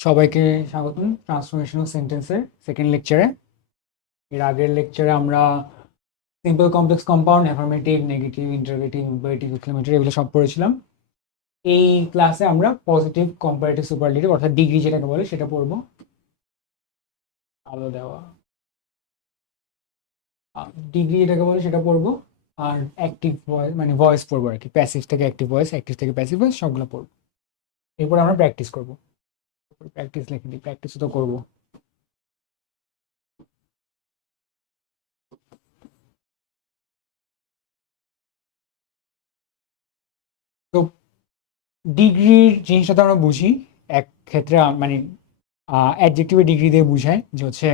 সবাইকে স্বাগতম ট্রান্সফরমেশনাল সেন্টেন্সের সেকেন্ড লেকচারে। এর আগের লেকচারে আমরা simple complex compound, affirmative, negative, interrogative, imperative, exclamatory এগুলো সব পড়েছিলাম। এই ক্লাসে আমরা পজিটিভ, কম্পারেটিভ, সুপারলেটিভ অর্থাৎ ডিগ্রি যেটাকে বলে সেটা পড়বো। আলো দেওয়া ডিগ্রি যেটাকে বলে সেটা পড়বো। আর অ্যাক্টিভ ভয়েস মানে ভয়েস পড়বো আর কি, প্যাসিভ থেকে অ্যাক্টিভ ভয়েস, অ্যাক্টিভ থেকে প্যাসিভ ভয়েস সবগুলো পড়বো। এরপর আমরা প্র্যাকটিস করবো। প্র্যাকটিস লিখে দিই, প্র্যাকটিসও তো করবো। তো ডিগ্রির জিনিসটা তো আমরা বুঝি এক ক্ষেত্রে, মানে অ্যাডজেক্টিভের ডিগ্রি দিয়ে বুঝায় যে হচ্ছে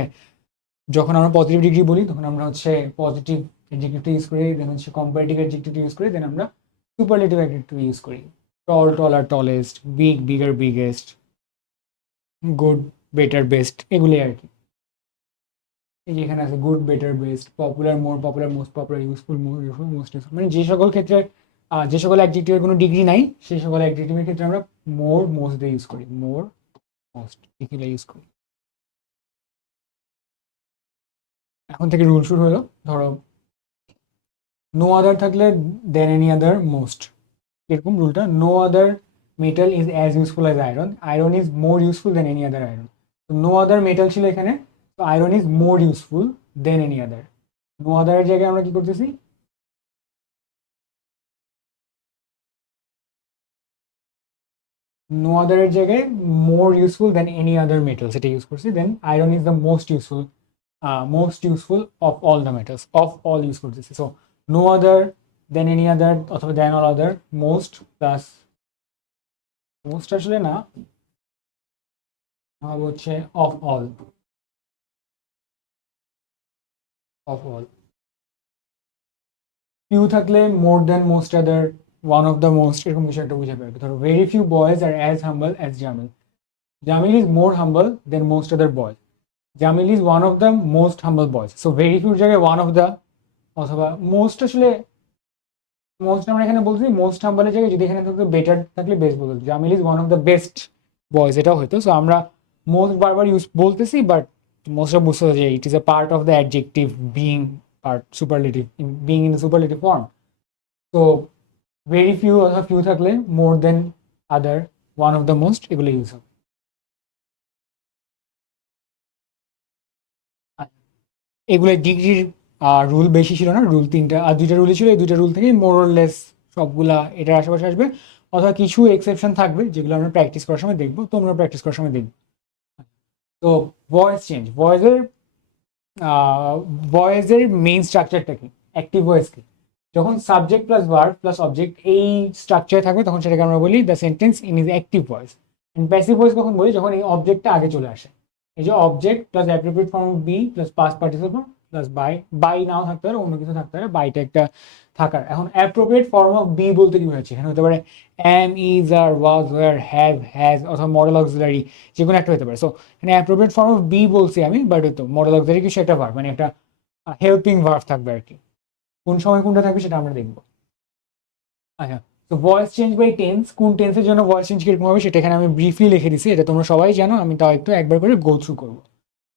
যখন আমরা পজিটিভ ডিগ্রি বলি তখন আমরা হচ্ছে পজিটিভ অ্যাডজেক্টিভটা ইউজ করি, দেন হচ্ছে কম্পারেটিভ অ্যাডজেক্টিভটা ইউজ করি, দেন আমরা সুপারলেটিভ অ্যাডজেক্টিভ ইউজ করি। Tall taller tallest, big bigger biggest, good better best এগুলোই আর কি। এই যে এখানে আছে good better best, popular more popular most popular, useful more useful most useful, মানে যে সকল ক্ষেত্রে যে সকল অ্যাডজেক্টিভের কোনো ডিগ্রি নাই সেই সকল অ্যাডজেক্টিভের ক্ষেত্রে আমরা মোর মোস্ট দিয়ে ইউজ করি, মোর মোস্ট এগুলো ইউজ করি। এখন থেকে রুল শুরু হলো। ধরো নো আদার থাকলে দেন এনি আদার মোস্ট, এরকম রুলটা। No other metal is as useful as iron, iron is more useful than any other iron. তো নো আদার মেটাল ছিল এখানে, তো iron is more useful than any other. No আদারের জায়গায় আমরা কি করতেছি, নো আদারের জায়গায় more useful than any other metal সেটা ইউজ করছি, then iron is the most useful of all the metals, of all use করতেছি। সো নো আদার দেন এনি আদার অথবা than all other, most plus most আসলে না, হবে হচ্ছে of all, of all. Few থাকলে more than most other, one of the most, এরকম কিছু একটা বুঝাবে আর কি। ধরো very few boys are as humble as Jamil, Jamil is more humble than most other boys, Jamil is one of the most humble boys. So very ফিউর জায়গায় one of the, অথবা মোস্ট আসলে মোস্ট আমরা এখানে বলছি মোস্ট হাম্বলের জায়গায় যদি এখানে থাকতো বেটার থাকলে বেস্ট বলতো, Jamil is one of the best boys এটাও হতো। সো আমরা মোস্ট বারবার ইউজ বলতেছি, বাট মোস্ট অফ বুঝতে যে it is a part of the adjective being part superlative, being in superlative form. তো ভেরি ফিউ অথবা ফিউ থাকলে more then other, one of the most, এগুলো ইউজ হবে। এগুলো ডিগ্রির রুল বেশি ছিল না, রুল তিনটা আর দুইটা রুলই ছিল। এই দুইটা রুল থেকে মোরলেস সবগুলা এটার আশেপাশে আসবে, অথবা কিছু এক্সেপশন থাকবে যেগুলো আমরা প্র্যাকটিস করার সময় দেখবো, তোমরা প্র্যাকটিস করার সময় দেখবো। তো ভয়েস চেঞ্জ, ভয়েসের মেইন স্ট্রাকচারটা কি, অ্যাক্টিভ ভয়েস কি, যখন subject plus verb plus object এই স্ট্রাকচারে থাকবে তখন সেটাকে আমরা বলি the sentence in is active voice. Passive voice কখন বলি, যখন এই অবজেক্টটা আগে চলে আসে। এই যে object plus appropriate form of be plus past participle plus by, by নাও থাকতে পারে, অন্য কিছু থাকতে পারে, বাইটা একটা থাকার। এখন অ্যাপ্রোপ্রিয়েট ফর্ম অফ বি বলতে কি হয়েছে, এখানে হতে পারে am, is, are, was, were, have, has অথবা মডেল অক্সিলারি, যে কোনো একটা হতে পারে। সো এখানে অ্যাপ্রোপ্রিয়েট ফর্ম অফ বি বলছি আমি, বাট তো মডেল অক্সিলারি কিছু একটা ভার্ব, মানে একটা হেল্পিং ভার্ব থাকবে আর কি। কোন সময় কোনটা থাকবে সেটা আমরা দেখবো। আচ্ছা, তো ভয়েস চেঞ্জ বাই টেন্স, কোন টেন্সের জন্য ভয়েস চেঞ্জ কিরকম হবে সেটা এখানে আমি ব্রিফলি লিখে দিছি, এটা তোমরা সবাই জানো, আমি তাও একটু একবার করে গো থ্রু করবো।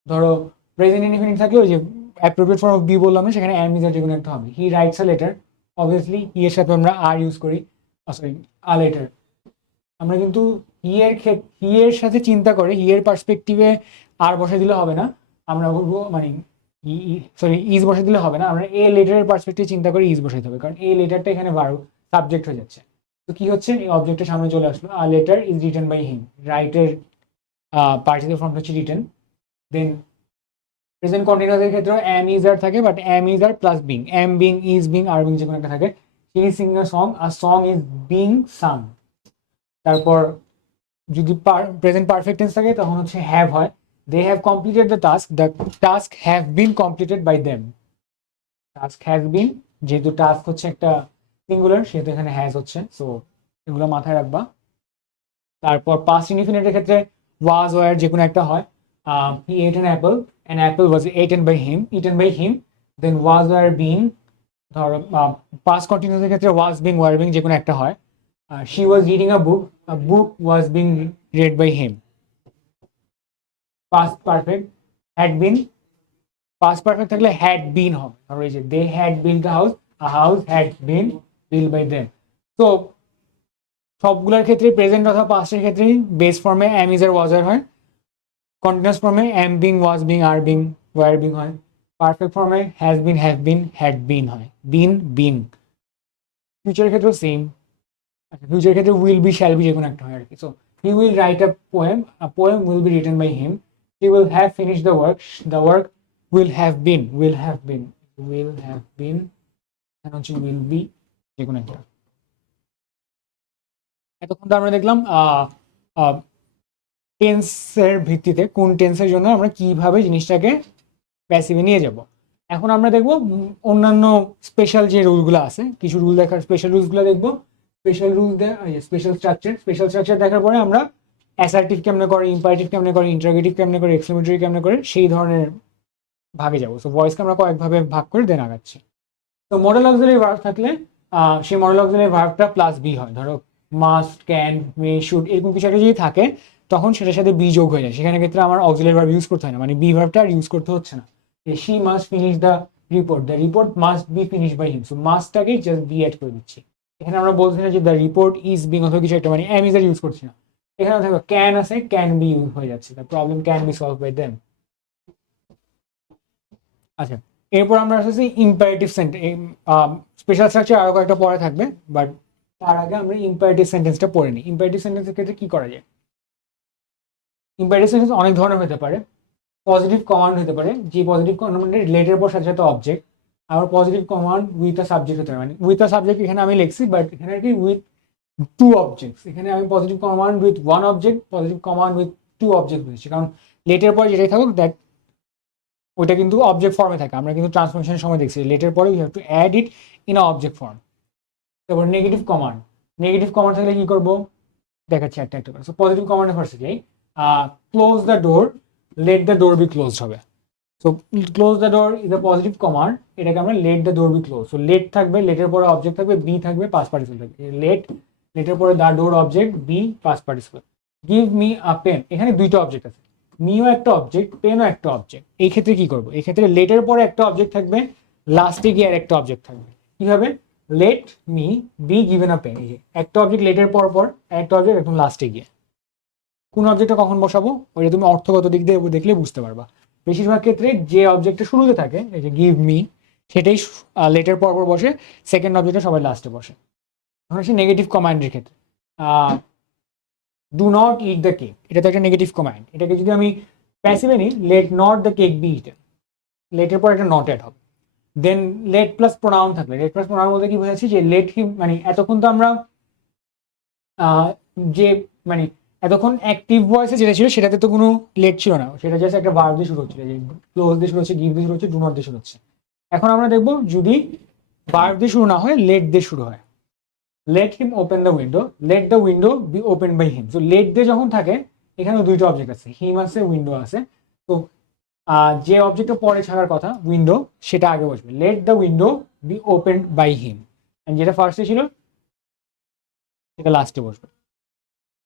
ধরো প্রেজেন্ট ইনডিফিনিট থাকলে ওই যে অ্যাপ্রোপ্রিয়েট ফর্ম অফ বি বললাম না, সেখানে অ্যাম ইজ আর যে কোনো একটা হবে। He writes a letter, obviously হি এর সাথে আমরা আর ইউজ করি, সরি আ লেটার। আমরা কিন্তু হি এর সাথে চিন্তা করে হি এর পার্সপেক্টিভে আর বসে দিলে হবে না, আমরা বলবো মানে সরি ইজ বসে দিলে হবে না, আমরা এ লেটারের পার্সপেক্টিভ চিন্তা করে ইজ বসাইতে হবে, কারণ এ লেটারটা এখানে ভার্ব সাবজেক্ট হয়ে যাচ্ছে। তো কি হচ্ছে, এই অবজেক্টের সামনে চলে আসলো, a letter is written by him, রাইটের পার্টিসিপেল ফর্মটা হচ্ছে রিটেন। দেন প্রেজেন্ট কন্টিনিউয়াসের ক্ষেত্রে এম ইজ আর থাকে, but am is are plus being, am being, is being, are being যে কোনো একটা থাকে। He is singing a song, a song is being sung. তারপর যদি প্রেজেন্ট পারফেক্ট টেন্স থাকে তখন হচ্ছে হ্যাভ হয়, they have completed the task have been completed by them, task has been, যেহেতু টাস্ক হচ্ছে একটা সিঙ্গুলার সেহেতু এখানে হ্যাজ হচ্ছে। সো এগুলো মাথায় রাখবা। তারপর পাস্ট ইনডিফিনিটের ক্ষেত্রে ওয়াজ ওয়ার যে কোনো একটা হয়। He ate an apple was eaten by him, then was were being. ধরো পাস্ট কন্টিনিউসের ক্ষেত্রে ওয়াজ বিং ওয়ার বিং যে কোনো একটা হয়। She was reading a book was being read by him. Past perfect had been, past perfect থাকলে had been হবে, ধরো এই যে they had built a house had been built by them. তো সবগুলোর ক্ষেত্রে প্রেজেন্ট অথবা পাস্টের ক্ষেত্রেই বেস ফর্মে এম ইজ আর ওয়াজ আর হয়, কন্টিনিউয়াস ফর্মে am being was being are being were being হয়, পারফেক্ট ফর্মে has been have been had been হয়, বিন বিং। ফিউচারের ক্ষেত্রেও সেম, আচ্ছা ফিউচারের ক্ষেত্রে উইল বি শ্যাল বি যে কোনো একটা হয় আর কি। So he will write a poem will be written by him, he will have finish the work will have been এখন হচ্ছে উইল বি যে কোনো একটা। এতক্ষণ তো আমরা দেখলাম টেন্সের ভিত্তিতে কোন টেন্সের জন্য আমরা কিভাবে জিনিসটাকে প্যাসিভে নিয়ে যাব। এখন আমরা দেখব অন্যান্য স্পেশাল যে রুলগুলো আছে, কিছু রুল দেখার স্পেশাল রুলসগুলো দেখবো। স্পেশাল স্ট্রাকচার দেখার পরে আমরা অ্যাসার্টিভ কেমনে করে, ইম্পারেটিভ কেমনে করে, ইন্টারোগেটিভ কেমনে করে, এক্সক্লেমেটরি কেমনে করে, সেই ধরনের ভাগে যাবো। সো ভয়েসকে আমরা কয়েকভাবে ভাগ করে দেন আগাচ্ছি। তো মডেল অক্সিলারি ভার্ব থাকলে সেই মডেল অক্সিলারি ভার্বটা প্লাস বি হয়, ধরো মাস্ট, ক্যান, মে, শুড এরকম কিছু একটা যদি থাকে তখন সেটার সাথে বি যোগ হয়ে যায়, সেখানে ক্ষেত্রে আমার অক্সিলারি ভার্ব ইউজ করতে হয় না, মানে বি ভার্বটা আর ইউজ করতে হচ্ছে না। She must finish the report must be finish by him, so মাস্টটাকে জাস্ট বি অ্যাড করে দিচ্ছি। এখানে আমরা বলছি না যে দ্য রিপোর্ট ইজ বিং অথবা কিছু একটা, মানে এম ইজ আর ইউজ করছি না। এখানে থাকবে ক্যান আছে, ক্যান বি ইউজ হয়ে যাচ্ছে, the problem can be solve by them. আচ্ছা, এরপর আমরা আসছি ইম্পারেটিভ সেন্টেন্স। স্পেশাল স্ট্রাকচার আরো কয়েকটা পরে থাকবে, বাট তার আগে আমরা ইম্পারেটিভ সেন্টেন্সটা পড়ে নিই। ইম্পারেটিভ সেন্টেন্সের ক্ষেত্রে কি করা যায়? ইম্পারেটিভ সেন্টেন্স অনেক ধরনের হতে পারে। পজিটিভ কমান্ড হতে পারে, যে পজিটিভ কমান্ডের রিলেটের পর সাথে সাথে অবজেক্ট। আবার positive command with a subject হতে পারে, মানে উইথ আ সাবজেক্ট এখানে আমি লিখছি, বাট এখানে কি উইথ টু অবজেক্টস। এখানে আমি positive command with one object, positive command with two object বুঝেছি, কারণ লেটের পর যেটাই থাকুক দ্যাট ওইটা কিন্তু অবজেক্ট ফর্মে থাকে। আমরা কিন্তু ট্রান্সফরমেশনের সময় দেখছি লেটের পরে you have to add it in object form. তারপর নেগেটিভ কমান্ড থাকলে কি করবো দেখাচ্ছি একটা একটা করে। সো পজিটিভ কমান্ডে ফার্স্টে যাই, close the door, let the door be close হবে। So close the door is a positive command, এটাকে আমরা let the door be close. So let থাকবে, লেটের পরে অবজেক্ট থাকবে, বি থাকবে, পাস্ট পার্টিসিপল থাকবে। লেটের পরে the door object, be past participle. Give me a pen, এখানে দুইটা অবজেক্ট আছে, মিও একটা অবজেক্ট, পেনও একটা অবজেক্ট। এই ক্ষেত্রে কি করবো? এই ক্ষেত্রে লেটের পরে একটা অবজেক্ট থাকবে, লাস্টে গিয়ে আর একটা অবজেক্ট থাকবে। কিভাবে? Let me be given a pen, এই যে একটা অবজেক্ট লেটের পর পর, একটা অবজেক্ট একদম লাস্টে গিয়ে। কোন অবজেক্টটা কখন বসাবো ওইটা তুমি অর্থগত দিক দিয়ে দেখলে বুঝতে পারবা। বেশিরভাগ ক্ষেত্রে যে অবজেক্টটা শুরুতে থাকে, এই যে গিভ মি, সেটাই লেটের পর পর বসে, সেকেন্ড অবজেক্টটা সবাই লাস্টে বসে। এখন আসি নেগেটিভ কমান্ডের ক্ষেত্রে, do not it the cake, এটা তো একটা নেগেটিভ কমান্ড। এটাকে যদি আমি প্যাসিভে নিই, let not the cake be eaten, লেটের পর একটা নট অ্যাড হবে। দেন লেট প্লাস প্রোনাউন থাকলে, লেট প্লাস প্রোনাউন বলতে কি বোঝাচ্ছি, যে লেট হিম, মানে এতক্ষণ তো আমরা যে মানে এতক্ষণ অ্যাক্টিভ ভয়েসে যেটা ছিল সেটাতে তো কোনো লেট ছিল না, সেটা জাস্ট একটা ভার্ব দিয়ে শুরু হচ্ছিল, যে ক্লোজ দিয়ে শুরু হচ্ছে, গিভ দিয়ে শুরু হচ্ছে, ডু নট দিয়ে শুরু হচ্ছে। এখন আমরা দেখবো যদি ভার্ব দিয়ে শুরু না হয়, লেট দিয়ে শুরু হয়। Let him open the window, let the window be open by him. So let দিয়ে যখন থাকে, এখানে দুইটা অবজেক্ট আছে, হিম আছে, উইন্ডো আছে। তো যে অবজেক্টটা পরে ছাড়ার কথা উইন্ডো, সেটা আগে বসবে, let the window be open by him. যেটা ফার্স্টে ছিল সেটা লাস্টে বসবে।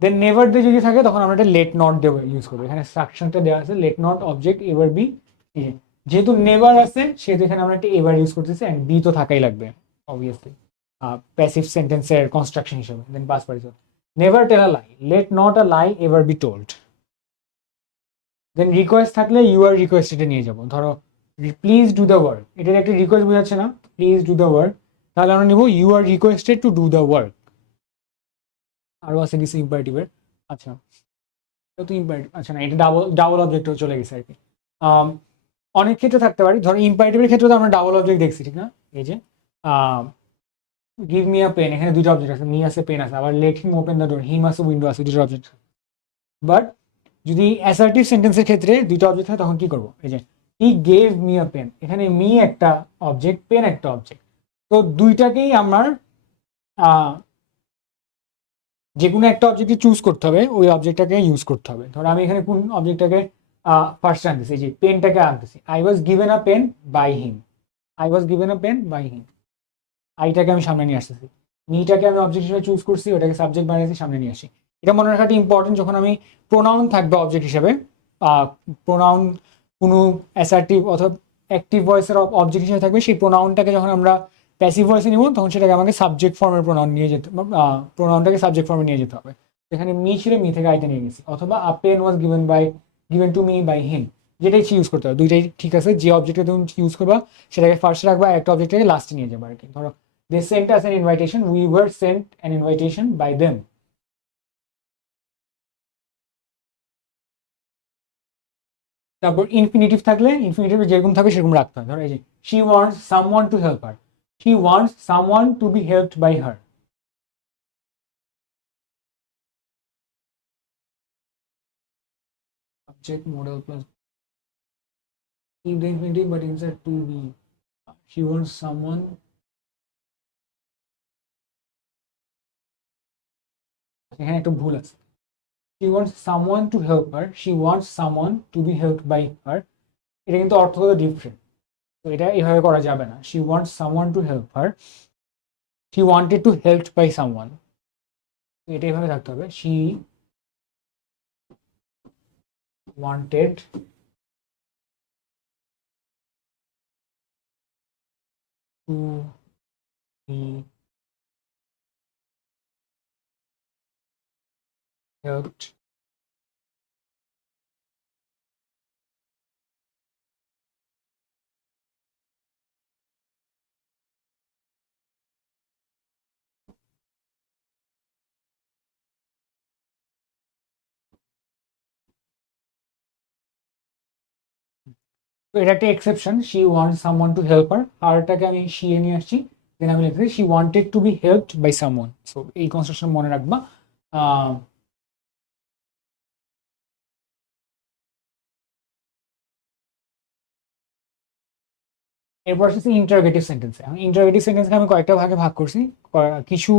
দেন নেভার দিয়ে যদি থাকে তখন আমরা এটা লেট নট দিয়ে ইউজ করবো। এখানে সাকশনটা দেওয়া আছে, let not object ever be, যেহেতু নেভার আছে সেহেতু এখানে আমরা একটা এভার ইউজ করতেছি, এন্ড বি তো থাকাই লাগবে অবভিয়াসলি প্যাসিভ সেন্টেন্সের কনস্ট্রাকশন হিসেবে। Then past participle, never tell a lie, let not a lie ever be told. Then request থাকলে ইউ আর রিকোয়েস্টেড নিয়ে যাবো, ধরো প্লিজ ডু দ্য ওয়ার্ক, এটার একটা রিকোয়েস্ট বোঝাচ্ছে না, প্লিজ ডু দ্য ওয়ার্ক, তাহলে আমরা নিব you are requested to do the work. আরো আছে কিছু ইম্পারেটিভের, আচ্ছা তো ইম্পারেটিভ, আচ্ছা না এটা ডাবল অবজেক্টও চলে গেছে আর কি। অনেক ক্ষেত্রে থাকতে পারে, ধরো ইম্পারেটিভের ক্ষেত্রে তো আমরা ডাবল অবজেক্ট দেখছি, ঠিক না? এই যে গিভ মি আ পেন, এখানে দুটো অবজেক্ট আছে, মি আছে, পেন আছে। আবার let him open the door, him আছে, উইন্ডো আছে, দুটো অবজেক্ট। বাট যদি অ্যাসার্টিভ সেন্টেন্সের ক্ষেত্রে দুটো অবজেক্ট হয় তখন কি করবো? এই যে he gave me a pen, এখানে মি একটা অবজেক্ট, পেন একটা অবজেক্ট। তো দুইটাকেই আমার যে কোনো একটা অবজেক্টকে চুজ করতে হবে, ওই অবজেক্টটাকে ইউজ করতে হবে। ধরো আমি এখানে কোন অবজেক্টটাকে ফার্স্ট আনতেছি, এই যে পেনটাকে আনতেছি, I was given a pen by him, I was given a pen by him. আইটাকে আমি সামনে নিয়ে আসতেছি, মিটাকে আমি অবজেক্ট হিসেবে চুজ করছি, ওটাকে সাবজেক্ট বানিয়েছি, সামনে নিয়ে আসি। এটা মনে রাখাটা ইম্পর্টেন্ট, যখন আমি প্রোনাউন থাকবে অবজেক্ট হিসেবে প্রোনাউন কোনো অ্যাসার্টিভ অথবা অ্যাক্টিভ ভয়েসের অবজেক্ট হিসেবে থাকবে, সেই প্রোনাউনটাকে যখন আমরা প্যাসিভ ভয়েসে নিব তখন সেটাকে আমাকে সাবজেক্ট ফর্মের প্রোনাউন নিয়ে যেতে, প্রোনাউনটাকে সাবজেক্ট ফর্মে নিয়ে যেতে হবে। এখানে মি ছিল, মি থেকে আইতে নিয়ে গেছি, অথবা a pen was given to me by him, যেটাই ইউজ করতে হবে, দুইটাই ঠিক আছে। যে অবজেক্টটা তুমি ইউজ করবা সেটাকে ফার্স্টে রাখবা, একটা অবজেক্টটাকে লাস্টে নিয়ে যাবে আর কি। ধরো they sent us an invitation, we were sent an invitation by them. তারপর ইনফিনিটিভ থাকলে ইনফিনিটিভ যেরকম থাকবে সেরকম রাখতে হয়। ধরো এই যে she wants someone to help her, she wants someone to be helped by her. Subject modal plus keep the infinitive but inside to be, she wants someone, এখানে একটা ভুল আছে, she wants someone to help her, she wants someone to be helped by her, এটা কিন্তু অর্থগত different, তো এটা এভাবে করা যাবে না। she wants someone to help her, she wanted to helped by someone, এটা এভাবে থাকতে হবে, she wanted to be helped তো এটা একটা exception, she want someone to help her, হারটাকে আমি শি এ নিয়ে আসছি, দেন আমি লিখছি she wanted to be helped by someone. So এই কনস্ট্রাকশন মনে রাখবা। এরপর আসছে ইন্টারোগেটিভ সেন্টেন্সে। ইন্টারোগেটিভ সেন্টেন্সকে আমি কয়েকটা ভাগে ভাগ করছি। কিছু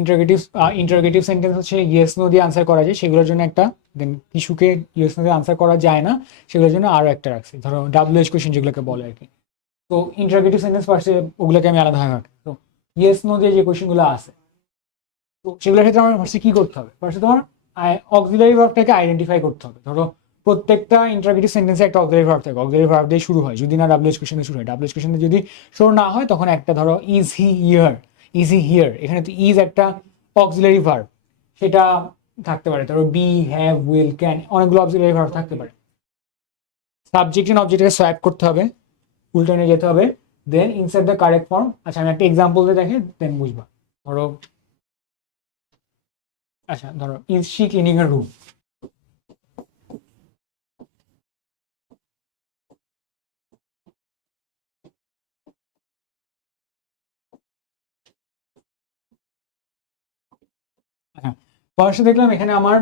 ইন্টারোগেটিভ সেন্টেন্স হচ্ছে ইয়েস নো দিয়ে আনসার করা যায়, সেগুলোর জন্য একটা, দেন কিছুকে ইয়েস নো দিয়ে আনসার করা যায় না সেগুলোর জন্য আরও একটা রাখছি, ধরো WH কোয়েশ্চেন যেগুলোকে বলে আর কি। তো ইন্টারোগেটিভ সেন্টেন্স ফার্স্টে ওগুলোকে আমি আলাদা ভাগে রাখি। তো ইয়েস নো দিয়ে যে কোয়েশ্চেনগুলো আছে, তো সেগুলোর ক্ষেত্রে আমার ফার্স্টে কি করতে হবে, ফার্স্টে তোমার অক্সিলারি ভার্বটাকে আইডেন্টিফাই করতে হবে। ধরো প্রত্যেকটা ইন্টারোগেটিভ সেন্টেন্সে একটা অক্সিলারি ভার্ব থাকে, অক্সিলারি ভার্ব দিয়ে শুরু হয়, যদি না WH কোয়েশ্চেন দিয়ে শুরু হয়। WH কোয়েশ্চেন যদি শুরু না হয় তখন একটা, ধরো is he here, is he here, এখানে তো ইজ একটা অক্সিলারি ভার্ব, সেটা থাকতে পারে। ধরো বি, হ্যাভ, উইল, ক্যান, অনেকগুলো অক্সিলারি ভার্ব থাকতে পারে। সাবজেক্ট এন্ড অবজেক্টকে সোয়াপ করতে হবে, উল্টো নিয়ে যেতে হবে, then insert the correct form. আচ্ছা আমি একটা এক্সাম্পল দিয়ে দেখে দেন বুঝবা। ধরো আচ্ছা ধরো ইজ শি ক্লিনিং এর রুম, হ্যাঁ ফার্স্টে দেখলাম এখানে আমার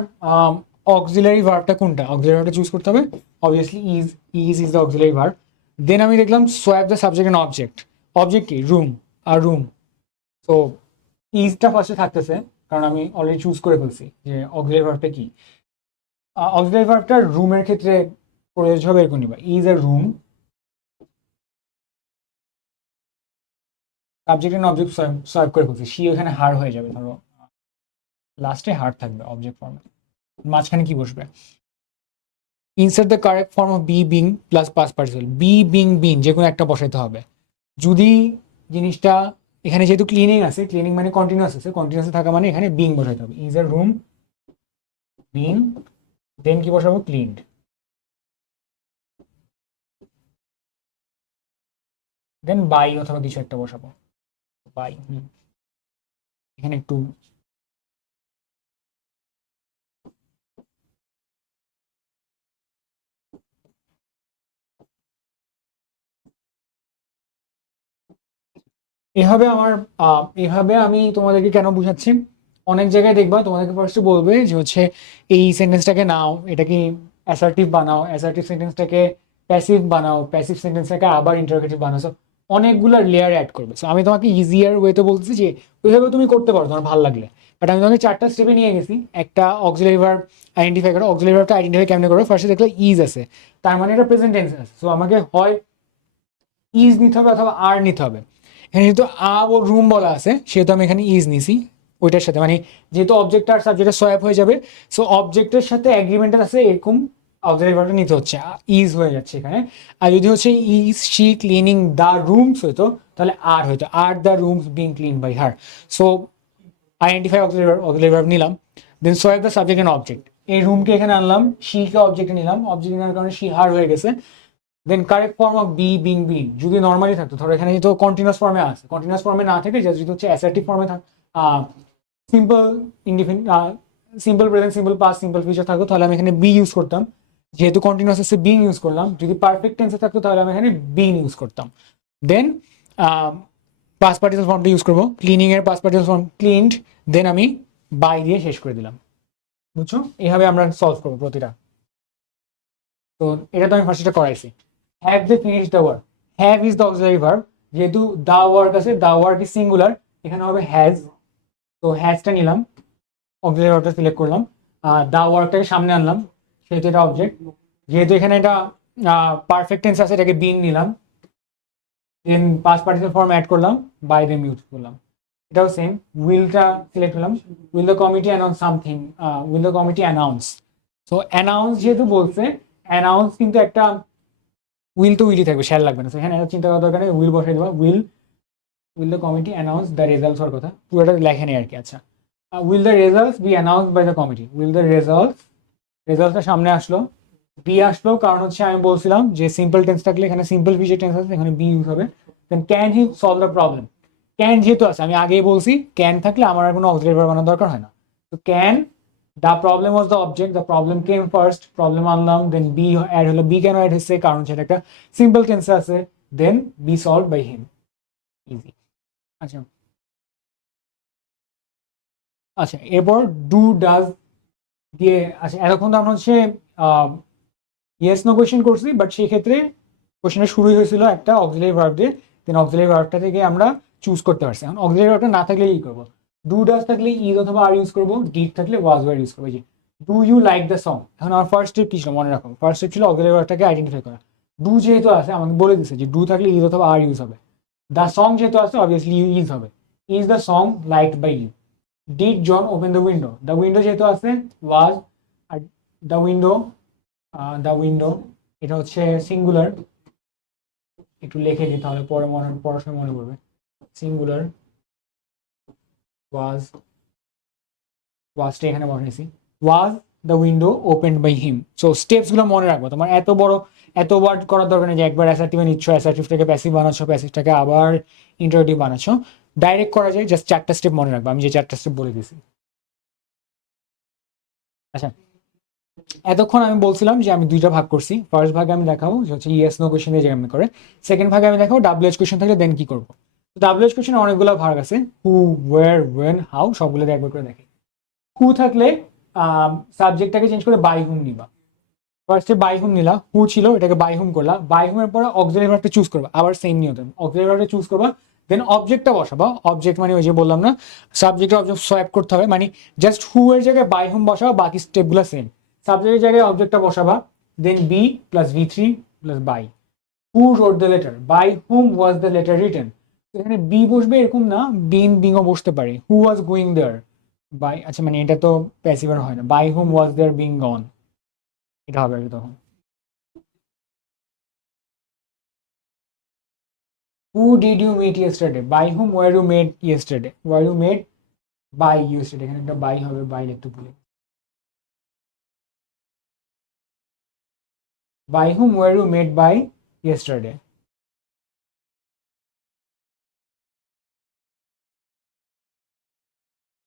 অক্সিলারি ভার্বটা কোনটা, অক্সিলারি ভার্বটা চুজ করতে হবে, obviously is the auxiliary verb. Then আমি দেখলাম swap the subject and object, object কি রুম, আর রুম, তো ইজটা ফার্স্টে থাকতেছে কারণ আমি অলরেডি চুজ করে ফেলছি যে অক্সিলারি ভার্বটা কি। অক্সিলারি ভার্বটা রুমের ক্ষেত্রে প্রয়োজন হবে এরকম নিবা, is a room, subject and object swap করে ফেলছি, সি ওখানে হার হয়ে যাবে, ধরো লাস্টে হার থাকবে অবজেক্ট ফর্মে, মাঝখানে কি বসবে, insert the correct form of be being plus past participle, B being বিন যে কোনো একটা বসাইতে হবে। যদি জিনিসটা এখানে যেহেতু ক্লিনিং আছে, ক্লিনিং মানে কন্টিনিউয়াস আছে, কন্টিনিউয়াস থাকা মানে এখানে বিং বসাইতে হবে, ইজ এ রুম বিং, দেন কি বসাবো ক্লিনড, দেন বাই অথবা কিছু একটা বসাবো, বাই। এখানে একটু এভাবে আমার এভাবে আমি তোমাদেরকে কেন বুঝাচ্ছি, অনেক জায়গায় দেখবা তোমাদেরকে ফার্স্টে বলবে যে হচ্ছে এই সেন্টেন্সটাকে নাও, এটাকে অ্যাসার্টিভ বানাও, অ্যাসার্টিভ সেন্টেন্সটাকে প্যাসিভ বানাও, প্যাসিভ সেন্টেন্সটাকে আবার ইন্টারোগেটিভ বানাও, সো অনেকগুলো লেয়ার অ্যাড করবে। সো আমি তোমাকে ইজিয়ার ওয়েতে বলছি যে ওইভাবে তুমি করতে পারো তোমার ভালো লাগলে, বাট আমি তোমাকে চারটা স্টেপে নিয়ে গেছি। একটা অক্সিলারি ভার্ব আইডেন্টিফাই করো, অক্সিলারি ভার্বটা আইডেন্টিফাই কেমনে করো, ফার্স্টে দেখলে ইজ আছে, তার মানে এটা প্রেজেন্ট টেন্স আছে, সো আমাকে হয় ইজ নিতে হবে অথবা আর নিতে হবে। এখানে যেহেতু ও রুম বলা আছে সেহেতু আমি এখানে ইজ নিছি ওইটার সাথে, মানে যেহেতু অবজেক্ট আর সাবজেক্টের সোয়াপ হয়ে যাবে, সো অবজেক্টের সাথে অ্যাগ্রিমেন্ট আছে এরকম অক্সিলারি ভার্বটা নিতে হচ্ছে, ইজ হয়ে যাচ্ছে এখানে। আর যদি হচ্ছে is she cleaning the rooms হইতো তাহলে আর হইতো, are the rooms being clean by her. So identify auxiliary verb নিলাম, then swipe the subject and object. এই রুমকে এখানে আনলাম, শিকে অবজেক্টে নিলাম, অবজেক্ট নেওয়ার কারণে শি হার হয়ে গেছে। Then correct form of be being been যদি নর্মালি থাকতো, ধরো এখানে যেহেতু কন্টিনিউয়াস ফর্মে আছে, কন্টিনিউয়াস ফর্মে না থেকে যদি হচ্ছে অ্যাসার্টিভ ফর্মে থাক, simple indefinite, simple present, simple past, simple future থাকতো তাহলে আমি এখানে বি ইউজ করতাম। যেহেতু কন্টিনিউয়াস আছে বিং ইউজ করলাম। যদি পারফেক্ট টেন্সে থাকতো তাহলে আমি এখানে বিন ইউজ করতাম। দেন পাস্ট পার্টিসিপাল ফর্মটা ইউজ করবো, ক্লিনিং এর পাস্ট পার্টিসিপাল ফর্ম ক্লিনড, দেন আমি বাই দিয়ে শেষ করে দিলাম। বুঝছো? এইভাবে আমরা সলভ করবো প্রতিটা। তো এটা তো আমি ফার্স্টটা করাইছি। Have they finish the work, have is the auxiliary verb, যেহেতু দ্য ওয়ার্ক আছে, দ্য ওয়ার্ক ইজ সিঙ্গুলার, এখানে হবে হ্যাজ। তো হ্যাজটা নিলাম, অক্সিলারি ভার্বটা সিলেক্ট করলাম, দ্য ওয়ার্কটাকে সামনে আনলাম, সেহেতু এটা অবজেক্ট। যেহেতু এখানে এটা পারফেক্ট টেন্স আছে, এটাকে বিন নিলাম, দেন পাস্ট পার্টিসিপাল ফর্ম অ্যাড করলাম, বাই দেম ইউজ করলাম। এটাও সেম, উইলটা সিলেক্ট করলাম, will the committee announce something, will the committee announce. So announce যেহেতু বলছে, অ্যানাউন্স কিন্তু একটা উইল তো উইলই থাকবে, শ্যাল লাগবে না। এখানে চিন্তা করার দরকার নেই, উইল বসাই দেবো, will will the committee announce the results হওয়ার কথা, পুরোটা লেখে নেই আর কি। আচ্ছা, will the results be announce by the committee, will the results, রেজাল্টটা সামনে আসলো, বি আসলো, কারণ হচ্ছে আমি বলছিলাম যে সিম্পল টেন্স থাকলে এখানে সিম্পল ফিউচার টেন্স আছে, এখানে বি ইউজ হবে। Then can he solve the problem, can যেহেতু আছে, আমি আগেই বলছি ক্যান থাকলে আমার আর কোনো অক্সিলারি ভার্ব বানানোর দরকার হয় না। তো can, the problem was the object, the problem came first, problem আনলাম, দেন বি অ্যাড হলো, বি কেন অ্যাড হচ্ছে কারণ সেটা একটা সিম্পল টেন্সে আছে, then be solve by him, easy. আচ্ছা আচ্ছা, এরপর ডু ডাজ দিয়ে, আচ্ছা এতক্ষণ তো আমরা হচ্ছে ইয়েস নো কোয়েশ্চেন করছি, বাট সেই ক্ষেত্রে কোয়েশ্চেনটা শুরুই হয়েছিল একটা অক্সিলারি ভার্ব দিয়ে, দেন অক্সিলারি ভার্বটা থেকে আমরা চুজ করতে পারছি। এখন অক্সিলারি ভার্বটা না থাকলে কি করবো? ডু ডাজ থাকলে ইজ অথবা আর ইউজ করবো, ডিড থাকলে ওয়াজ ওয়ার ইউজ করবো। যে do you like the song, এখন আমার ফার্স্ট স্টেপ কি ছিল মনে রাখো, ফার্স্ট স্টেপ ছিল অক্সিলারি ভার্বটাকে আইডেন্টিফাই করা। ডু যেহেতু আছে আমাকে বলে দিচ্ছে যে ডু থাকলে ইজ অথবা আর ইউজ হবে, দ্য সং যেহেতু আছে অবভিয়াসলি ইজ হবে, is the song liked by you. Did John open the window, the window যেহেতু আছে ওয়াজ, আর দ্য উইন্ডো, দ্য উইন্ডো এটা হচ্ছে সিঙ্গুলার, একটু লিখে দিই তাহলে পরে পড়াশোনা মনে পড়বে। সিঙ্গুলার ওয়াজ, ওয়াজটা এখানে বসাইছি, was the window opened by him. So steps গুলো মনে রাখবো, তোমার এত বড় এত ওয়ার্ড করার দরকার নেই যে একবার অ্যাসার্টিভে নিচ্ছ, অ্যাসার্টিভটাকে প্যাসিভ বানাচ্ছ, প্যাসিভটাকে আবার ইন্টারোগেটিভ বানাচ্ছ। ডাইরেক্ট করা যায়, জাস্ট চারটা স্টেপ মনে রাখবো, আমি যে চারটা স্টেপ বলে দিয়েছি। আচ্ছা, এতক্ষণ আমি বলছিলাম যে আমি দুইটা ভাগ করছি, ফার্স্ট ভাগে আমি দেখাবো যে হচ্ছে ইয়েস নো কোয়েশ্চেন দিয়ে যেমন করে, সেকেন্ড ভাগে আমি দেখাবো ডাব্লিউএইচ কোয়েশ্চেন থাকলে দেন কি করবো। ডাব্লিউএইচ কোয়েশ্চেন অনেকগুলো ভাগ আছে, হু, ওয়ার, ওয়েন, হাউ, সবগুলো একবার করে দেখি। হু থাকলে সাবজেক্টটাকে চেঞ্জ করে বাই হুম নিবা, ফার্স্টে বাই হুম নিলা, হু ছিল এটাকে বাই হুম করলা, বাই হুমের পরে অক্সিলারি ভার্বটা চুজ করবা, আবার সেম নিয়ম, অক্সিলারি ভার্বটা চুজ করবা, দেন অবজেক্টটা বসাবা। অবজেক্ট মানে ওই যে বললাম না, সাবজেক্ট অবজেক্ট সোয়াপ করতে হবে, মানে জাস্ট হু এর জায়গায় বাই হুম বসাবা, বাকি স্টেপগুলো সেম। সাবজেক্টের জায়গায় অবজেক্টটা বসাবা, then be plus V three plus by. Who wrote the letter, by whom was the letter written. এখানে বি বসবে এরকম না, বিংও বসতে পারে, হু ওয়াজ গোয়িং দেয়ার বাই, আচ্ছা মানে এটা তো প্যাসিভার হয় না, by whom was there being গন, এটা হবে আর কি তখন। Who did you meet yesterday? By whom were you met yesterday? Were you met by yesterday? এখানে একটা by হবে, by লিখতে ভুলে। By whom were you met by yesterday?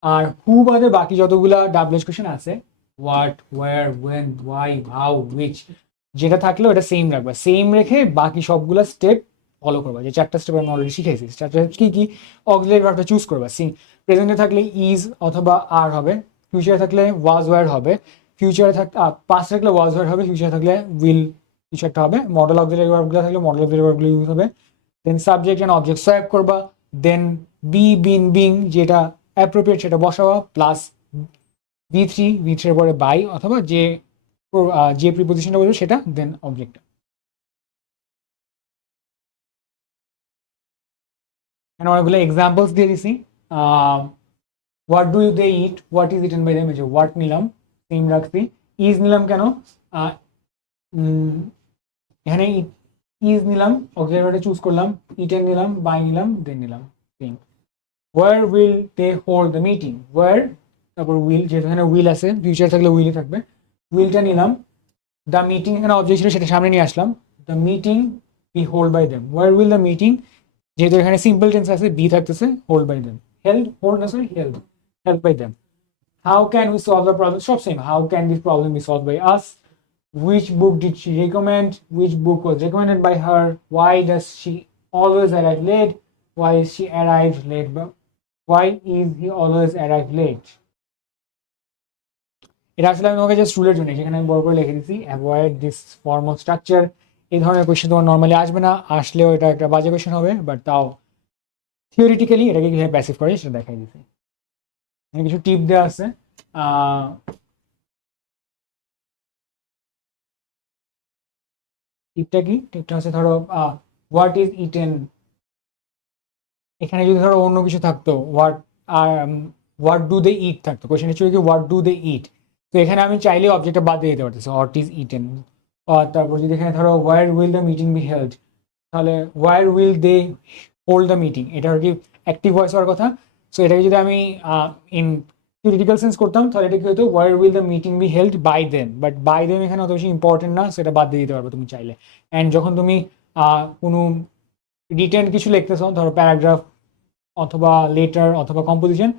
আর হু বাদে বাকি যতগুলা ডাব্লিউএইচ কোশ্চেন আছে, what, where, when, why, how, which, যেটা থাকলে ওটা সেম রাখবা, সেম রেখে বাকি সবগুলা স্টেপ ফলো করবা। যে চারটা স্টেপ আমি অলরেডি শিখাইছি, চারটা কি কি? অক্সিলারি ভার্বটা চুজ করবা, প্রেজেন্টে থাকলে ইজ অথবা আর হবে, ফিউচারে থাকলে ওয়াজ ওয়্যার হবে, ফিউচারে পাস্ট থাকলে ওয়াজ ওয়্যার হবে, ফিউচারে থাকলে উইল কিছু একটা হবে, মডেল অক্সিলারি ভার্বগুলো থাকলে মডেল অক্সিলারি ভার্বগুলো ইউজ হবে, then subject and object swap করবা, দেন বি, বিন, বিং যেটা অ্যাপ্রোপ্রিয়েট সেটা বসাবা, প্লাস ভি থ্রি এর পরে বাই অথবা যে যে প্রিপোজিশনটা বলবে সেটা, দেন অবজেক্ট। এখানে অনেকগুলো এক্সাম্পলস দিয়ে দিছি। What do they eat, what is eaten by them, যে হোয়াট নিলাম সেম রাখছি, ইজ নিলাম কেন, এখানে ইজ নিলাম, অক্সিলারি চুজ করলাম, ইটেন নিলাম, বাই নিলাম, দেন নিলাম thing. Where will they hold the meeting, where তারপর উইল, যেহেতু এখানে উইল আছে, ফিউচার থাকলে উইলই থাকবে, উইলটা নিলাম। দ্য মিটিং এখানে অবজেক্ট ছিল, সেটা সামনে নিয়ে আসলাম। The meeting be hold by them, where will the meeting, যেহেতু এখানে সিম্পল টেন্স আছে, বি থাকতেছে, hold by them, held, hold না sorry held, held by them. How can we solve the problem? Stop saying how can this problem be solved by us? Which book did she recommend? Which book was recommended by her? Why does she always arrive late? Why is she arrived late? Why is he always arrive late? এটা আসলে আমি তোমাকে just রুলের জন্য যেখানে আমি বড় করে লিখে দিচ্ছি, avoid this form of structure. এই ধরনের কোয়েশ্চেন তোমার নর্মালি আসবে না, আসলেও এটা একটা বাজে কোয়েশ্চেন হবে, বাট তাও থিওরিটিক্যালি এটাকে কিভাবে প্যাসিভ করে সেটা দেখাই দিচ্ছি। এখানে কিছু টিপ দেওয়া আছে। টিপটা কি? টিপটা হচ্ছে ধরো হোয়াট ইজ ইটেন, এখানে যদি ধরো অন্য কিছু থাকতো, হোয়াট ডু দে ইট থাকতো, কোয়েশ্চেন ছিল কি হোয়াট ডু দে ইট, তো এখানে আমি চাইলে অবজেক্টটা বাদ দিয়ে দিতে পারতেছি, হোয়াট ইজ ইটেন। তারপর যদি এখানে ধরো where will the meeting be held, তাহলে where will they hold the meeting, এটা আর কি অ্যাক্টিভ ভয়েস হওয়ার কথা। সো এটাকে যদি আমি ইন থিওরিটিক্যাল সেন্স করতাম, তাহলে এটা কি হতো, where will the meeting be held by them, but by them এখানে অত বেশি ইম্পর্টেন্ট না, সেটা বাদ দিয়ে দিতে পারবে তুমি চাইলে। অ্যান্ড যখন তুমি কোনো রিটেন কিছু লিখতেছো, ধরো প্যারাগ্রাফ অথবা লেটার অথবা কম্পোজিশন,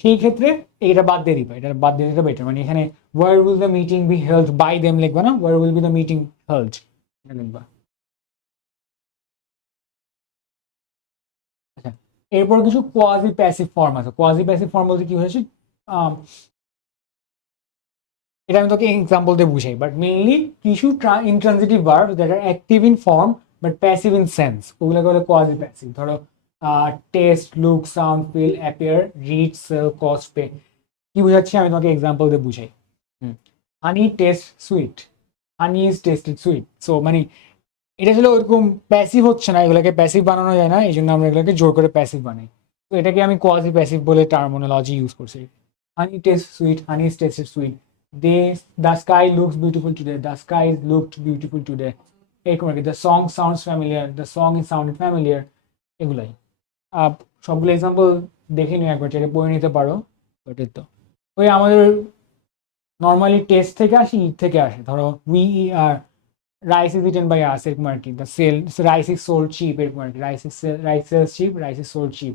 সেই ক্ষেত্রে এটা বাদ দিয়ে দিবা, এটা বাদ দিয়ে দিতে বেটার। মানে এখানে where will the meeting be held by them লিখবা না, where will be the meeting held লিখবা। আচ্ছা, এরপর কিছু কোয়াজি প্যাসিভ ফর্ম আছে। কোয়াজি প্যাসিভ ফর্ম বলতে কি হয়েছে, এটা আমি তোকে এক্সাম্পল দিয়ে বুঝাই, বাট মেইনলি কিছু intransitive verb that are active in form but passive in sense, ওগুলোকে বলে কোয়াজি প্যাসিভ। ধরো taste, look, sound, feel, appear, read, sell, cost, pay. কি বুঝাচ্ছি আমি তোমাকে এক্সাম্পল দিয়ে বুঝাই। হানি taste sweet, honey is tasted sweet. So মানে এটা আসলে ওরকম প্যাসিভ হচ্ছে না, এগুলোকে প্যাসিভ বানানো যায় না, এই জন্য আমরা এগুলোকে জোর করে প্যাসিভ বানাই। তো এটাকে আমি কোয়াজি প্যাসিভ বলে টার্মিনোলজি ইউজ করছি। Honey taste sweet, honey is tasted sweet, the, the sky looks beautiful today, the sky looked beautiful today, এরকম আর কি। The song sounds familiar, the song is sounded familiar, এগুলাই। সবগুলো example দেখে নিও একবার, যেটা পড়ে নিতে পারো। বাট এই তো ওই আমাদের নর্মালি টেস্ট থেকে আসে, ইট থেকে আসে। ধরো we are rice is eaten by us, এরকম আর কি। The sell, rice is sold cheap, এরকম আর কি। Rice sells cheap, rice is sold cheap.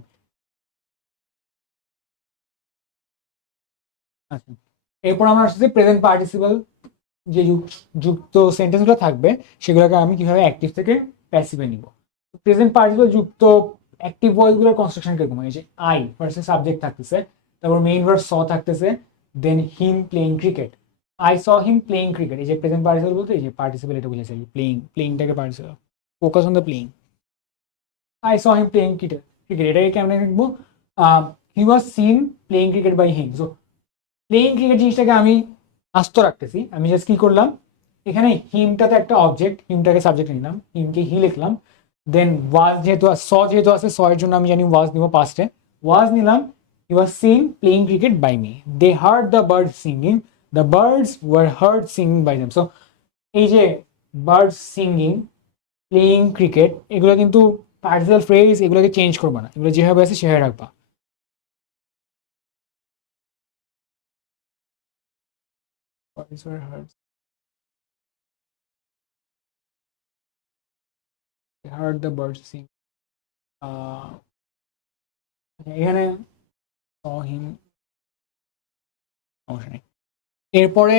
আচ্ছা, এরপর আমরা আসছে প্রেজেন্ট পার্টিসিপল, যে যুক্ত সেন্টেন্সগুলো থাকবে সেগুলোকে আমি কিভাবে অ্যাক্টিভ থেকে প্যাসিভে নিব। প্রেজেন্ট পার্টিসিপল যুক্ত অ্যাক্টিভ ভয়েসগুলোর কনস্ট্রাকশন কিরকম, এই যে আই ভার্সেস সাবজেক্ট থাকতেছে, তারপর মেইন ভার্স স থাকতেছে, then him playing cricket, I saw him playing cricket. এই যে প্রেজেন্ট পার্টিসিপল বলতে এই যে পার্টিসিপল এটা বুঝেছে, প্লেইং, প্লেইংটাকে participle, focus on the playing. I saw him playing cricket, এটাকে কেমন লিখবো, he was seen playing cricket by him. So playing cricket জিনিসটাকে আমি আস্ত রাখতেছি, আমি জাস্ট কি করলাম, এখানে হিমটাতে একটা অবজেক্ট, হিমটাকে সাবজেক্ট নিলাম, হিমকে হি লিখলাম, দেন ওয়াজ যেহেতু যেহেতু আছে, স এর জন্য আমি জানি ওয়াজ নিব পাস্টে, ওয়াজ নিলাম, he was seen playing cricket by me, they heard the bird singing, the birds were heard singing by them. So এই যে বার্ড সিঙ্গিং, প্লেইং ক্রিকেট, এগুলো কিন্তু পার্টিসিপাল ফ্রেজ, এগুলোকে চেঞ্জ করবা না, এগুলো যেভাবে আছে সেভাবে রাখবা। Birds were heard, they heard the birds sing. এখানে অহিম, সমস্যা নেই। এরপরে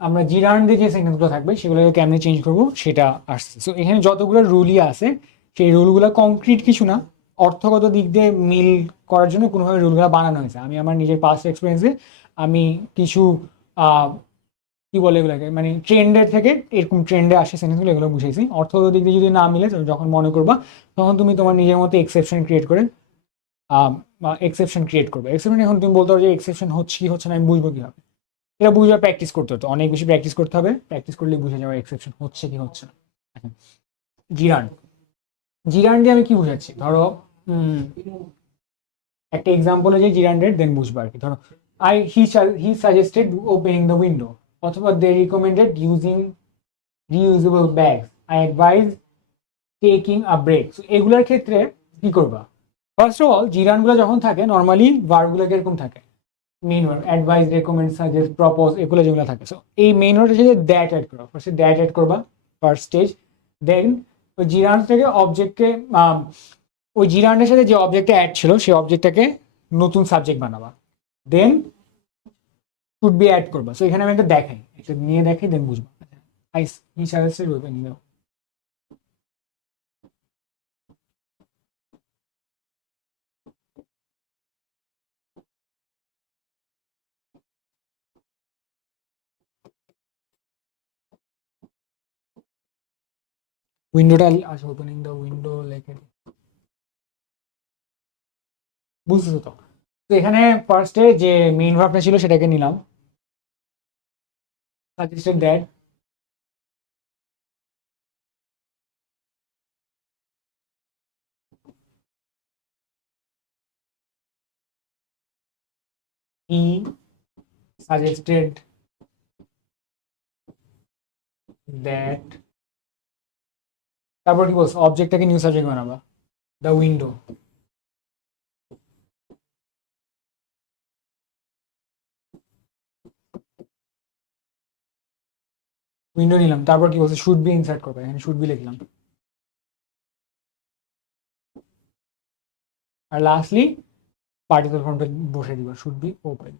আমরা জিরান দিয়ে যে সেন্টেন্সগুলো থাকবে সেগুলোকে কেমনে চেঞ্জ করবো সেটা আসছে। সো এখানে যতগুলো রুলই আছে, সেই রুলগুলো কংক্রিট কিছু না, অর্থগত দিক দিয়ে মিল করার জন্য কোনোভাবে রুলগুলো বানানো হয়েছে। আমি আমার নিজের পাস্ট এক্সপিরিয়েন্সে আমি কিছু কি বলে এগুলোকে, মানে ট্রেন্ডের থেকে এরকম ট্রেন্ডে আসে সেন্টেন্সগুলো, এগুলো বুঝাইছি। অর্থগত দিক দিয়ে যদি না মিলে, যখন মনে করবা তখন তুমি তোমার নিজের মতো এক্সেপশন ক্রিয়েট করে এক্সেপশন ক্রিয়েট করবে। এক্সেপশন এখন তুমি বলতে পারো যে এক্সেপশন হচ্ছে কি হচ্ছে না, আমি বুঝবো কিভাবে, এটা বুঝবে প্র্যাকটিস করতে হতো, অনেক বেশি প্র্যাকটিস করতে হবে, প্র্যাকটিস করলে বুঝে যাবে এক্সেপশন হচ্ছে কি হচ্ছে না। জিরান, জিরান দিয়ে আমি কি বুঝাচ্ছি, ধরো একটা এক্সাম্পল যে জিরান্ডের, দেন বুঝবো আর কি। ধরো he suggested opening the window, অথবা they recommended using reusable bags, I advise taking a break. So এগুলোর ক্ষেত্রে কি করবা? ফার্স্ট অফ অল জিরানগুলো যখন থাকে নর্মালি ভার্বগুলো কিরকম থাকে? Main word advise, recommend, suggest, propose, এগুলো যেগুলো থাকে। সো এই মেইন ওয়ার্ড হচ্ছে দ্যাট অ্যাড করো, ফার্স্টে দ্যাট অ্যাড করবা ফার্স্ট স্টেজ। দেন ওই জিরান থেকে অবজেক্টকে, ওই জিরানের সাথে যে অবজেক্টটা অ্যাড ছিল সেই অবজেক্টটাকে নতুন সাবজেক্ট বানাবা। দেন শুড বি অ্যাড করবা। সো এখানে আমি একটা দেখাই, একটা নিয়ে দেখাই, দেন বুঝবা। I he suggested opening the উইন্ডোটা, আচ্ছা ওপেনিং দ্য উইন্ডো লেখে, বুঝতেছো তো? তো এখানে ফার্স্টে যে মেইন ভার্বটা ছিল সেটাকে নিলাম, suggested that he suggested that, তারপর কি বলছো? অবজেক্টটাকে নিউ সাবজেক্ট বানাবা, দ্য উইন্ডো। উইন্ডো নিলাম, তারপর কি বলছে? শুড বি ইনসার্ট করবে, এখানে শুড বি লিখলাম। আর লাস্টলি পার্টিকুলার ফর্মটা বসে দিবা, শুড বি ওপেন।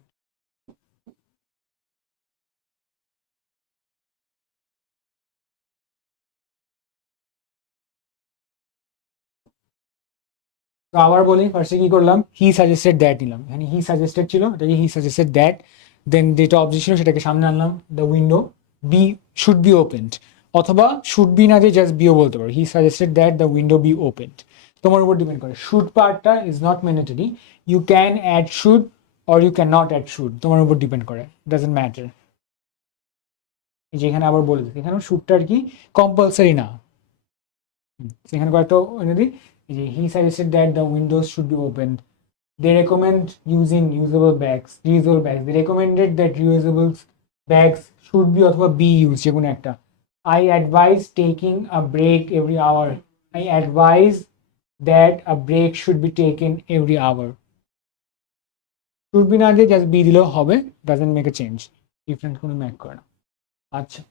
তো আবার বলি, ফার্স্টে কি করলাম? হি সাজেস্টেড দ্যাট নিলাম, এখানে হি সাজেস্টেড ছিল, এটাকে হি সাজেস্টেড দ্যাট। দেন যেটা অবজেক্ট ছিল সেটাকে সামনে আনলাম, the window, be should be opened, অথবা শুড বি না দিয়ে জাস্ট বিও বলতে পারো, he suggested that the window be opened. তোমার উপর ডিপেন্ড করে, শুড পার্টটা is not mandatory, you can add should or you can not add should, তোমার উপর ডিপেন্ড করে, ডাজেন্ট ম্যাটার। যেখানে আবার বলে দিচ্ছি, এখানেও শুডটা আর কি কম্পালসারি না। সেখানে কয়েকটা এনে দিই, এই যে হি suggested that the Windows should be open, they recommend using usable bags, reusable bags, they recommended that reusable bags should be অথবা be used, যে কোনো একটা। I advise taking a break every hour, I advise that a break should be taken every hour। should be না দিয়ে just be দিলেও হবে, doesn't make a change, different কোনো Mac করে না। আচ্ছা,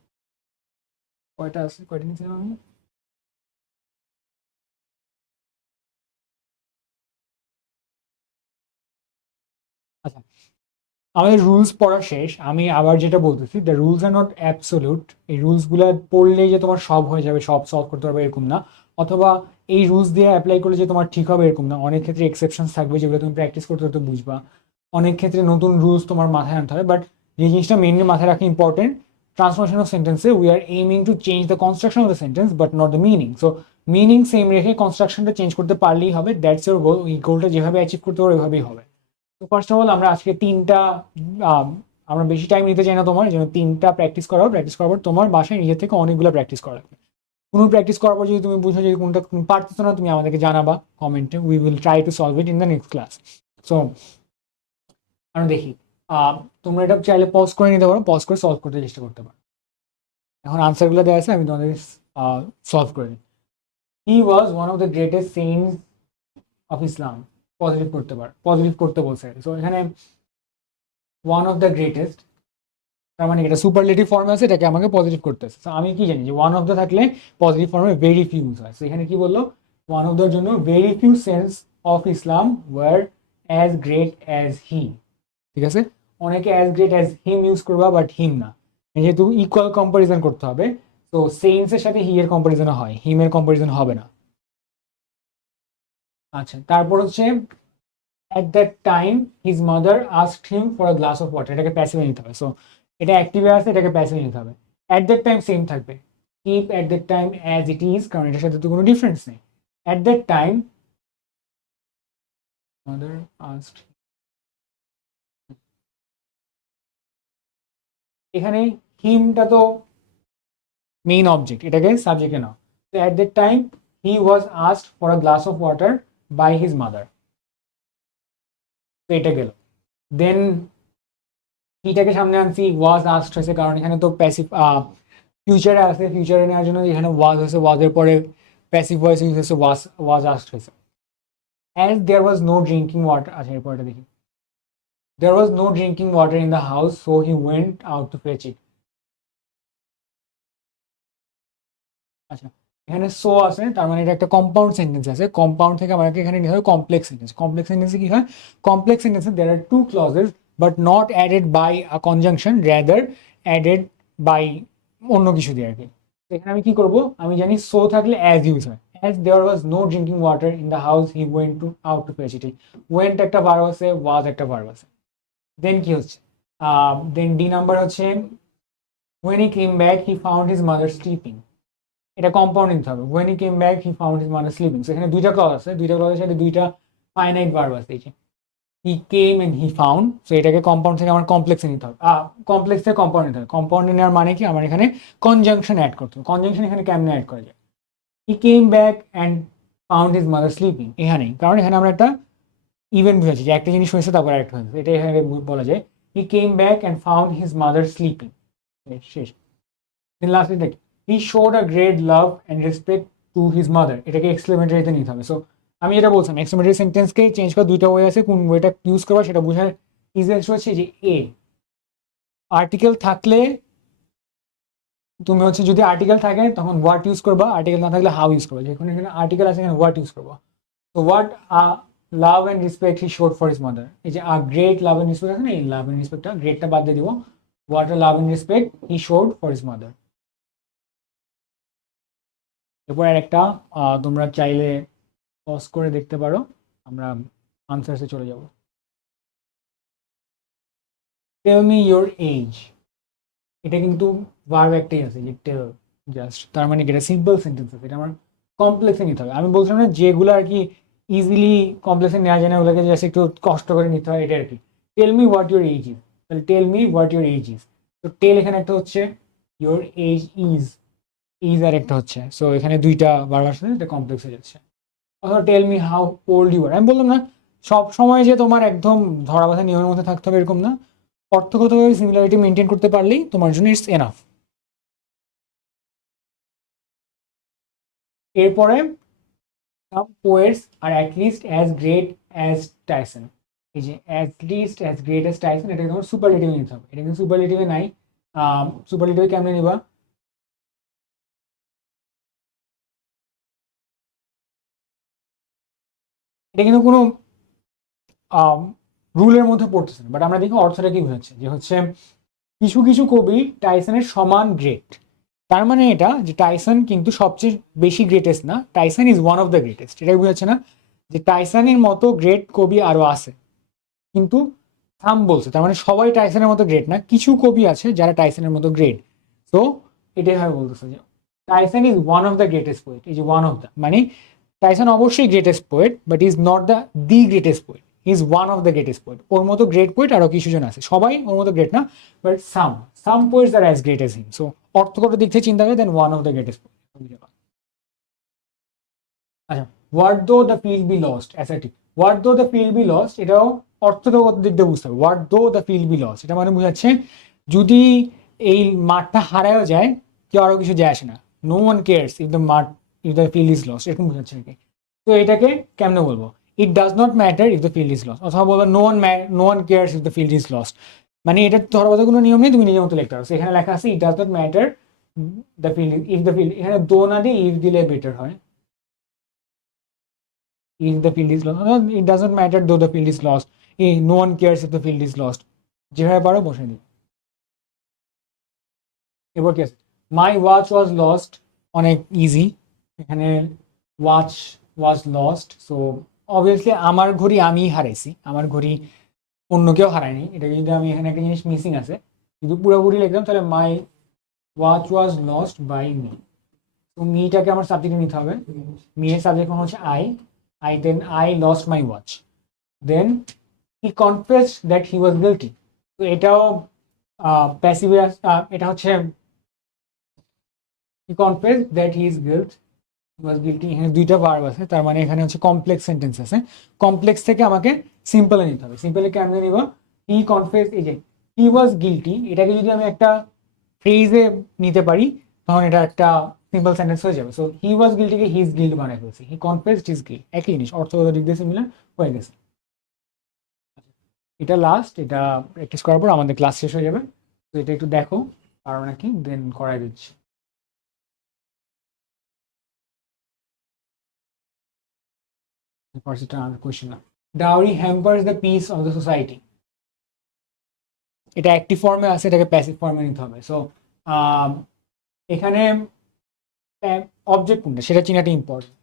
কয়টা আছে, কয়টা নিয়েছিলাম আমি? আচ্ছা, আমাদের রুলস পড়া শেষ। আমি আবার যেটা বলতেছি, the rules are not absolute. এই রুলসগুলো পড়লেই যে তোমার সব হয়ে যাবে, সব সলভ করতে পারবে এরকম না, অথবা এই রুলস দিয়ে অ্যাপ্লাই করলে যে তোমার ঠিক হবে এরকম না। অনেক ক্ষেত্রে এক্সেপশনস থাকবে যেগুলো তুমি প্র্যাকটিস করতে করতে বুঝবা। অনেক ক্ষেত্রে নতুন রুলস তোমার মাথায় আনতে হবে, বাট যে জিনিসটা মেইনলি মাথায় রাখা ইম্পর্টেন্ট, ট্রান্সফরমেশন অফ সেন্টেন্সে we are aiming to change the construction of the sentence but not the meaning. So meaning same রেখে কনস্ট্রাকশনটা চেঞ্জ করতে পারলেই হবে, দ্যাটস ইউর গোল। ওই গোলটা যেভাবে অ্যাচিভ করতে পারো ওইভাবেই হবে। তো ফার্স্ট অফ অল আমরা আজকে তিনটা, আম, আমরা বেশি টাইম নিতে চাই না তোমার জন্য, তিনটা প্র্যাকটিস করাবো। প্র্যাকটিস করার পর তোমার বাসায় নিজে থেকে অনেকগুলো প্র্যাকটিস করা লাগবে। কোনো প্র্যাকটিস করার পর যদি তুমি বুঝো যে কোনটা তুমি পারতেছো না, তুমি আমাদেরকে জানাবা কমেন্টে, we will try to solve it in the next class. So আমরা দেখি, তোমরা এটা চাইলে পজ করে নিতে পারো, পজ করে সলভ করতে চেষ্টা করতে পারো। এখন আনসারগুলো দেওয়া আছে, আমি তোমাদের সলভ করে নিই। He was one of the greatest saints of Islam, positive করতে পার, পজিটিভ করতে বলছে। সো এখানে ওয়ান অফ দ্য গ্রেটেস্ট, তার মানে এটা সুপারলেটিভ ফর্মে আছে, এটাকে আমাকে পজিটিভ করতে আছে। তো আমি কি জানি যে ওয়ান অফ দ্য থাকলে পজিটিভ ফর্মে ভেরি ফিউ ইউজ হয়। তো এখানে কি বললো? ওয়ান অফ দ্যার জন্য very few sense of Islam were as great as he. ঠিক আছে, অনেকে as great as him use করবা, বাট হিম না, যেহেতু ইকুয়াল কম্পারিজন করতে হবে। তো সেন্সের সাথে হি এর কম্পারিজন হয়, হিমের কম্পারিজন হবে না। আচ্ছা, তারপর হচ্ছে at that time his mother asked him for a glass of water, এটাকে প্যাসিভে নিতে হবে। সো এটা অ্যাক্টিভে আছে, এটাকে প্যাসিভে নিতে হবে। at that time সেম থাকবে, keep at that time as it is, কারণ এটার সাথে তো কোনো ডিফারেন্স নেই। at that time mother asked, এখানে হিমটা তো মেইন অবজেক্ট, এটাকে সাবজেক্টে নাও। তো at that time he was asked for a glass of water by his mother, তো এটা গেল। দেন এটাকে সামনে আনছি, ওয়াজ আস্কড হয়েছে কারণ এখানে তো প্যাসিভ ফিউচারে আছে, ফিউচারে নেওয়ার জন্য এখানে ওয়াজ হয়েছে, ওয়াজের পরে প্যাসিভ ভয়েস ইউজ হয়েছে, ওয়াজ আস্কড হয়েছে। As there was no drinking water, আচ্ছা এরপরটা দেখি, there was no drinking water in the house so he went out to fetch it. আচ্ছা, এখানে সো আছে, তার মানে এটা একটা কম্পাউন্ড সেন্টেন্স আছে। কম্পাউন্ড থেকে আমাকে এখানে নিতে হবে কমপ্লেক্স সেন্টেন্স। কমপ্লেক্স সেন্টেন্সে কি হয়? কমপ্লেক্স সেন্টেন্সে there are two clauses but not added by a conjunction, rather added by অন্য কিছু দিয়ে আর কি। তো এখানে আমি কি করব? আমি জানি সো থাকলে অ্যাজ ইউজ হয়। As there was no drinking water in the house he went to out to fetch it. Went একটা ভার্ব আছে, ওয়াজ একটা ভার্ব আছে। দেন কি হচ্ছে? দেন ডি নাম্বার হচ্ছে when he came back he found his mother sleeping। এটা compound নিতে হবে। when he came back he found his mother sleeping। So এখানে দুইটা ক্লজ আছে, দুইটা ক্লজের সাথে দুইটা ফাইনাইট ভার্ব আছে। এই যে he came and he found, so এটাকে কম্পাউন্ড থেকে আমার কমপ্লেক্সে নিতে হবে। কমপ্লেক্স থেকে কম্পাউন্ড নিতে হবে। কম্পাউন্ড নেওয়ার মানে কি? আমার এখানে কনজাংশন অ্যাড করতে হবে। কনজাংশন এখানে কেমনে অ্যাড করা যায়? he came back and found his mother sleeping এখানেই, কারণ এখানে আমরা একটা ইভেন্ট বুঝাচ্ছি যে একটা জিনিস হয়েছে তারপর একটা হয়েছে, এটা এখানে বলা যায় he came back and found his mother sleeping। শেষ। দেন লাস্ট এটা কি? he showed a great love and respect to his mother। এটাকে এক্সক্লেমেটরিতে নিতে হবে। সো আমি এটা বলছিলাম এক্সক্লেমেটরি সেন্টেন্সকে চেঞ্জ করার দুইটা ওয়ে আছে, কোন ওয়েটা ইউজ করবা সেটা বোঝার ইজিয়েস্ট হচ্ছে যে এ আর্টিকেল থাকলে তুমি হচ্ছে, যদি আর্টিকেল থাকে তখন হোয়াট ইউজ করবা, আর্টিকেল না থাকলে হাউ ইউজ করবা। যেখানে এখানে আর্টিকেল আছে এখানে হোয়াট ইউজ করবা। তো what love and respect he showed for his mother. এই যে গ্রেট লাভ অ্যান্ড রেসপেক্ট আছে না, এই লাভ অ্যান্ড রেসপেক্টটা গ্রেটটা বাদ দিয়ে দিব, what love and respect he showed for his mother. এরপর একটা তোমরা চাইলে পজ করে দেখতে পারো, আমরা আনসারসে চলে যাব। টেল মি ইয়োর এজ, এটা কিন্তু ভার্ব একটাই আছে যে টেল, জাস্ট। তার মানে কি? এটা সিম্পল সেন্টেন্স আছে, এটা আমার কমপ্লেক্সে নিতে হবে। আমি বলছিলাম না যেগুলো আর কি ইজিলি কমপ্লেক্সে নেওয়া যায় না, ওগুলোকে জাস্ট একটু কষ্ট করে নিতে হয়, এটা আর কি। Tell me what your age is, তাহলে tell me what your age is. তো টেল এখানে একটা হচ্ছে, ইয়োর এজ ইজ, ইজ আর একটা হচ্ছে। সো এখানে দুইটা ভার্ব আসছে, এটা কমপ্লেক্স হয়ে যাচ্ছে। অথবা tell me how old you are. আমি বললাম না সব সময় যে তোমার একদম ধরা বাঁধা নিয়মের মধ্যে থাকতে হবে এরকম না, অর্থগতভাবে সিমিলারিটি মেনটেন করতে পারলেই তোমার জন্য ইটস এনাফ। এরপরে some poets are at least as great as Tyson। এই যে at least as great as Tyson, এটা তোমার সুপারলেটিভে নিতে হবে। এটা কিন্তু সুপারলেটিভে নাই। সুপারলেটিভে কেমনে নিবা? এটা কিন্তু কোনো রুলের মধ্যে পড়তেছে না, বাট আমরা দেখি অর্থটা কি বোঝাচ্ছে, যে হচ্ছে কিছু কিছু কবি টাইসনের সমান গ্রেট। তার মানে এটা যে টাইসন কিন্তু সবচেয়ে বেশি গ্রেটেস্ট না, Tyson is one of the greatest. এটাই বোঝাচ্ছে না যে টাইসনের মতো গ্রেট কবি আরো আছে, কিন্তু থাম বলছে, তার মানে সবাই টাইসনের মতো গ্রেট না, কিছু কবি আছে যারা টাইসনের মতো গ্রেট। তো এটাই হয় বলতেছে যে Tyson is one of the greatest poet. এই যে ওয়ান অফ দ্য মানে টাইসন অবশ্যই greatest poet, but is not the greatest poet, is one of the greatest poet. ওর মতো গ্রেট পোয়েট আরো কিছু জন আছে, সবাই ওর মতো গ্রেট না, but some poets are as great as him. So অর্থগত দিক থেকে চিন্তা করে then one of the greatest poet. আচ্ছা, what though the field be lost assertive. What though the field be lost, এটাও অর্থগত দিক দিয়ে বুঝতে হবে। What though the field be lost, এটা মানে বোঝাচ্ছে যদি এই মাঠটা হারায়ও যায় কেউ আরো কিছু যায় আসে না, no one cares if the মাঠ, if the field is lost, এরকম বোঝাচ্ছে নাকি। তো এটাকে কেমনে বলবো? It does not matter if the field is lost, অথবা বলবো no one cares if the field is lost. মানে এটা ধরাবাধা কোনো নিয়ম নেই, তুমি নিজের মতো লিখতে পারো। এখানে লেখা আছে ইট does not matter the field if the field, এখানে দো না দিয়ে ইফ দিলে বেটার হয়। if the field is lost, it doesn't matter though the field is lost, no one cares if the field is lost, যেভাবে পারো বসে দিই। এবার কি আছে? my watch was lost, অনেক ইজি। এখানে watch was lost, so obviously আমার ঘড়ি আমি হারাইছি, আমার ঘড়ি অন্য কেউ হারায়নি। এটা যদি আমি এখানে একটা জিনিস মিসিং আছে, যদি পুরোপুরি লিখলাম তাহলে my watch was lost by me। তো মিটাকে আমার সাবজেক্টে নিতে হবে, মি এর সাবজেক্ট হচ্ছে I lost my watch. Then he confessed that he was guilty. তো এটাও প্যাসিভ, এটা হচ্ছে he confessed that he is guilty। এখানে দুইটা ভার্ব আছে, তার মানে এখানে হচ্ছে কমপ্লেক্স সেন্টেন্স আছে। কমপ্লেক্স থেকে আমাকে সিম্পলে নিতে হবে। সিম্পলে কেমনে নিব? he confessed, এই যে he was guilty, এটাকে যদি আমি একটা ফ্রেজে নিতে পারি তখন এটা একটা সিম্পল সেন্টেন্স হয়ে যাবে। সো হি ওয়াজ গিল্টিকে হিজ গিল্ট বানাই ফেলছি, হি কনফেসড হিজ গিল্ট, একই জিনিস, অর্থগত দিক দিয়ে সিমিলার হয়ে গেছে। এটা লাস্ট, এটা প্র্যাকটিস করার পর আমাদের ক্লাস শেষ হয়ে যাবে। তো এটা একটু দেখো পারো নাকি, দেন করাই দিচ্ছি। কোয়েশ্চেন না, dowry hampers the peace of the society, এটা অ্যাক্টিভ ফর্মে আছে, এটাকে প্যাসিভ ফর্মে নিতে হবে। সো এখানে অবজেক্ট কোনটা সেটা চিনাটা important.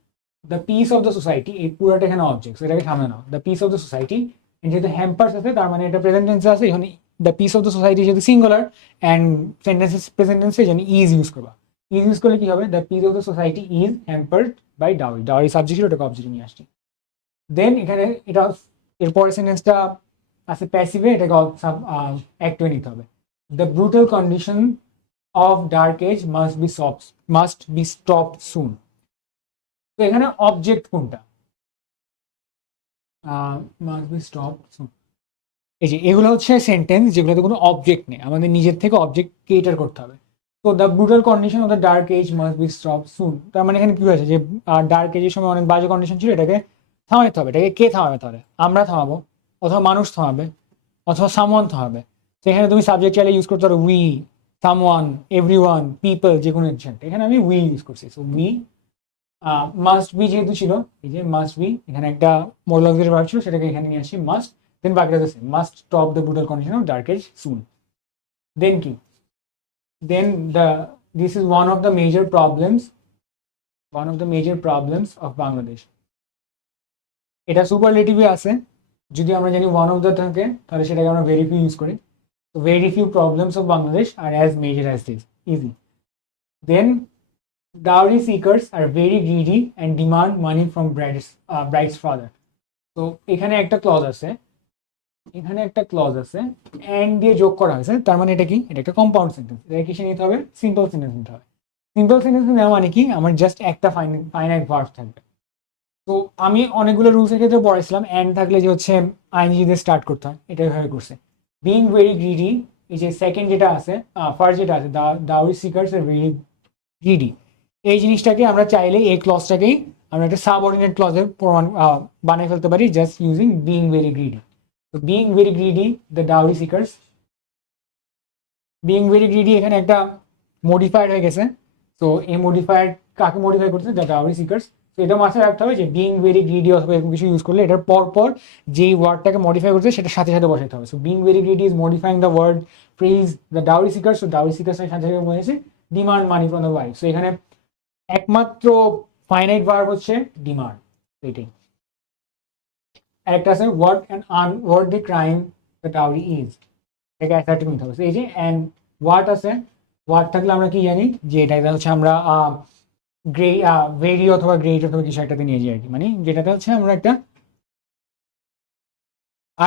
The peace of the society, এই পুরোটা এখানে অবজেক্ট, এটাকে সামনে নাও। The peace of the society, যেহেতু হ্যাম্পার্স আছে তার মানে এটা প্রেজেন্ট টেন্সে আছে, এখানে the peace of the society যেহেতু সিঙ্গুলার অ্যান্ড সেন্টেন্সেস প্রেজেন্ট টেন্সে যেন ইজ ইউজ করবা। ইজ ইউজ করলে কি হবে, the peace of the society is hampered by dowry, dowry subject ওটাকে অবজেক্ট নিয়ে আসছি। দেন এখানে এটা এরপরে সেন্টেন্সটা আছে প্যাসিভে, এটাকে অ্যাক্টিভে নিতে হবে। The brutal condition of dark age must be stop soon. তো এখানে অবজেক্ট কোনটা, মাস্ট বি স্টপ সুন, এই যে এগুলো হচ্ছে সেন্টেন্স যেগুলোতে কোনো অবজেক্ট নেই, আমাদের নিজের থেকে অবজেক্ট ক্রিয়েটার করতে হবে। তো the brutal condition of the dark age must be stop soon, তার মানে এখানে কি হয়েছে যে ডার্ক এজের সময় অনেক বাজে কন্ডিশন ছিল, এটাকে থামাতে হবে। এটাকে কে থামাবে তাহলে, আমরা থামাবো, অথবা মানুষ থামাবে, অথবা সামওয়ান থামাবে। তো এখানে তুমি সাবজেক্ট চাইলে ইউজ করতে পারো উই, সামওয়ান, এভরিওয়ান, পিপল, যে কোনো এজেন্ট। এখানে আমি উই ইউজ করছি। সো উই, মাস্ট বি যেহেতু ছিল, এই যে মাস্ট বি, এখানে একটা মোরাল অক্সিলারি ভার্ব ছিল, সেটাকে এখানে নিয়ে আসি মাস্ট, দেন বাকিটা তো same, must stop the brutal condition of dark age soon. Then কি, then the this is one of the major problems of Bangladesh. এটা সুপারলেটিভে আছে, যদি আমরা জানি ওয়ান অফ দ্য থাকে তাহলে সেটাকে আমরা ভেরি ফিউ ইউজ করি। তো very few problems of Bangladesh are as major as this, easy. Then dowry seekers are very greedy and demand money from bride's father. তো এখানে একটা ক্লজ আছে, এন্ড দিয়ে যোগ করা হয়েছে, তার মানে এটা কি, এটা একটা কম্পাউন্ড সেন্টেন্স। এটা কিসে নিতে হবে, সিম্পল সেন্টেন্স নিতে হবে। সিম্পল সেন্টেন্স নেওয়া মানে কি, আমার জাস্ট একটা ফাইনাইট ভার্ব থাকবে। তো আমি অনেকগুলো রুলসের ক্ষেত্রে পড়াইছিলাম, এন্ড থাকলে যে হচ্ছে আইএনজি দিয়ে স্টার্ট করতে হয়, এটা এভাবে করছে। বিং ভেরি গ্রিডি, এই যে সেকেন্ড যেটা আছে, ফার্স্ট যেটা আছে, dowry seekers are very greedy, এই জিনিসটাকে আমরা চাইলে এই ক্লজটাকেই আমরা একটা সাবঅর্ডিনেট ক্লজে প্রমাণ বানিয়ে ফেলতে পারি, just using being very greedy. তো being very greedy the dowry seekers, being very greedy এখানে একটা মডিফায়ার হয়ে গেছে। তো এই মডিফায়ার কাকে মডিফাই করছে, দ্য ডাউরি সিকার্স। তো এটা মাথায় রাখতে হবে যে বিং ভেরি গ্রিডি অথবা এরকম কিছু ইউজ করলে এটার পর যেই ওয়ার্ডটাকে মডিফাই করছে সেটা সাথে সাথে বসাতে হবে। So being very greedy is modifying the word phrase the dowry seekers. So dowry seekers সাথে সাথে বলেছে demand money from the wife. So এখানে একমাত্র ফাইনাইট ভার্ব হচ্ছে ডিমান্ড, এটাই। আরেকটা আছে what an unworthily crime the dowry is, এটাকে অ্যাসার্টিভ নিতে হবে। এই যে অ্যান্ড হোয়াট আছে, হোয়াট থাকলে আমরা কি জানি যে এটা হচ্ছে আমরা ভেরি অথবা গ্রেট অথবা কিছু একটাতে নিয়ে যাই আর কি, মানে যেটাতে হচ্ছে আমরা একটা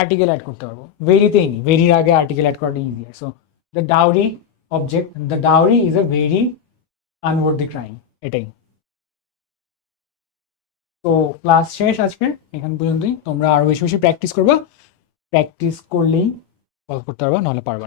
আর্টিকেল অ্যাড করতে পারবো। ভেরিতেই নি, ভেরির আগে আর্টিকেল অ্যাড করাটা easier. So the dowry object, the dowry is a very unworthily crime, এটাই। তো ক্লাস শেষ আজকে এখান পর্যন্তই। তোমরা আরো বেশি বেশি প্র্যাকটিস করবা, প্র্যাকটিস করলেই কল করতে পারবা, নাহলে পারবা না।